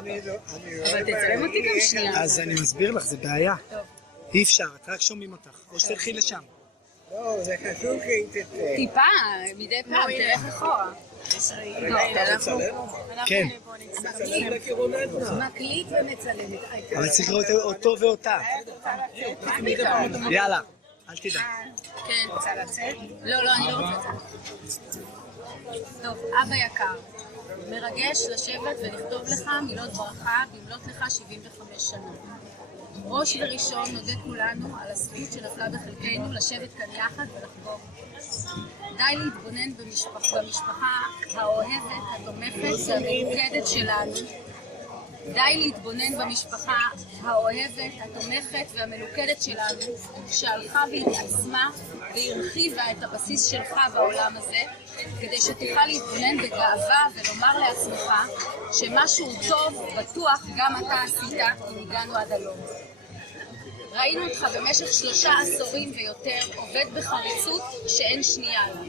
אבל תצלם אותי גם שנייה. אז אני מסביר לך, זה בעיה. אי אפשר, את רק שומעים אותך. או שתלכי לשם. לא, זה חשוב שהיא תצא. טיפה, מדי פעם, תלך אחורה. כן. מקליט ומצלמת. אבל צריך לראות אותו ואותה. יאללה, אל תדע. כן. רוצה לצאת? לא, אני לא רוצה לצאת. טוב, אבא יקר, מרגש לשבת ולכתוב לך מילות ברכה במלאת לך 75 שנה. ראש וראשון נודה כולנו על הזכות שנפלה בחלקנו לשבת כאן יחד ולחגוג. די להתבונן במשפחה האוהבת, התומכת והמלוכדת שלנו. די להתבונן במשפחה האוהבת, התומכת והמלוכדת שלנו, שהלכה והתעצמה והרחיבה את הבסיס שלך בעולם הזה, כדי שתוכל להתבונן בגאווה ולומר לעצמך שמשהו טוב בטוח גם אתה עשית אם הגענו עד הלום. ראינו אותך במשך 3 עשורים ויותר עובד בחריצות שאין שנייה לה.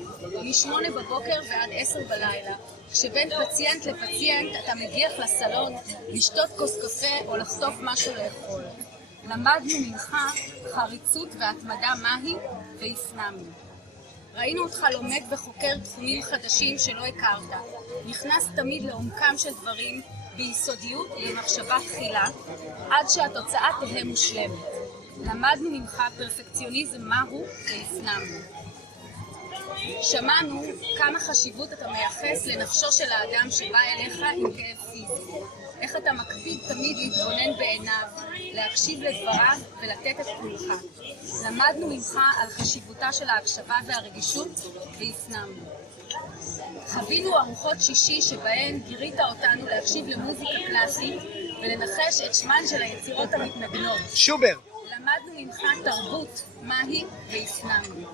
מ8 בבוקר ועד 10 בלילה, כשבין פציינט לפציינט אתה מגיח לסלון לשתות כוס קפה או לחטוף משהו לאכול. למדנו ממך חריצות והתמדה מהי והפנמנו. ראינו אותך לומד וחוקר תחומים חדשים שלא הכרת. נכנס תמיד לעומקם של דברים ביסודיות ובמחשבה תחילה, עד שהתוצאה תהיה מושלמת. למדנו ממך פרפקציוניזם מהו והפנמנו. שמענו כמה חשיבות אתה מייחס לנפשו של האדם שבא אליך עם כאב פיזי. איך אתה מקפיד תמיד להתבונן בעיניו, להקשיב לדבריו ולתת את כולך. למדנו ממך על חשיבותה של ההקשבה והרגישות והפנמנו. חווינו ארוחות שישי שבהן גירית אותנו להקשיב למוזיקה קלאסית ולנחש את שמן של היצירות המתנגנות. שובר. למדנו ממך תרבות מהי והפנמנו.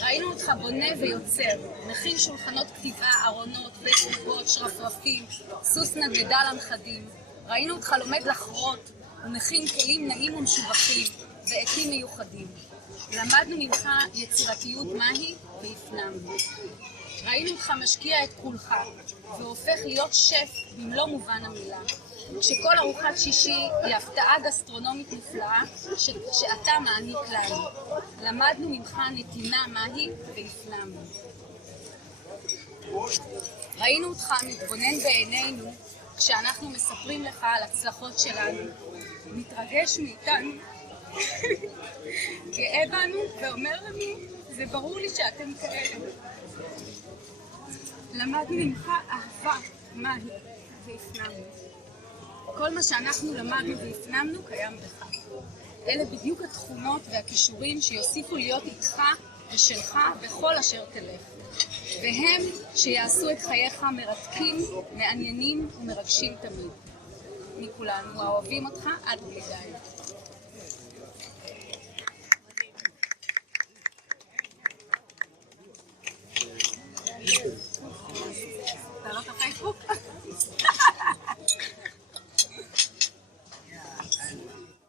ראינו אותך בונה ויוצר, מכין שולחנות כתיבה, ארונות, בית חובות, שרפרפים, סוס נדנדה לנכדים. ראינו אותך לומד לחרות ומכין כלים נעים ומשובחים ועטים מיוחדים. למדנו ממך יצירתיות מהי והפנמנו. ראינו אותך משקיע את כולך והופך להיות שף במלוא מובן המילה. כשכל ארוחת שישי היא הפתעה גסטרונומית נפלאה שאתה מעניק לנו. למדנו ממך נתינה מהי והפנמנו. ראינו אותך מתבונן בעינינו כשאנחנו מספרים לך על הצלחות שלנו. מתרגש מאיתנו, גאה בנו ואומר לנו, זה ברור לי שאתם כאלה. למדנו ממך אהבה מהי והפנמנו. כל מה שאנחנו למדנו והפנמנו קיים בך. אלה בדיוק התכונות והכישורים שיוסיפו להיות איתך ושלך בכל אשר תלך. והם שיעשו את חייך מרתקים, מעניינים ומרגשים תמיד. מכולנו האוהבים אותך עד בלי די.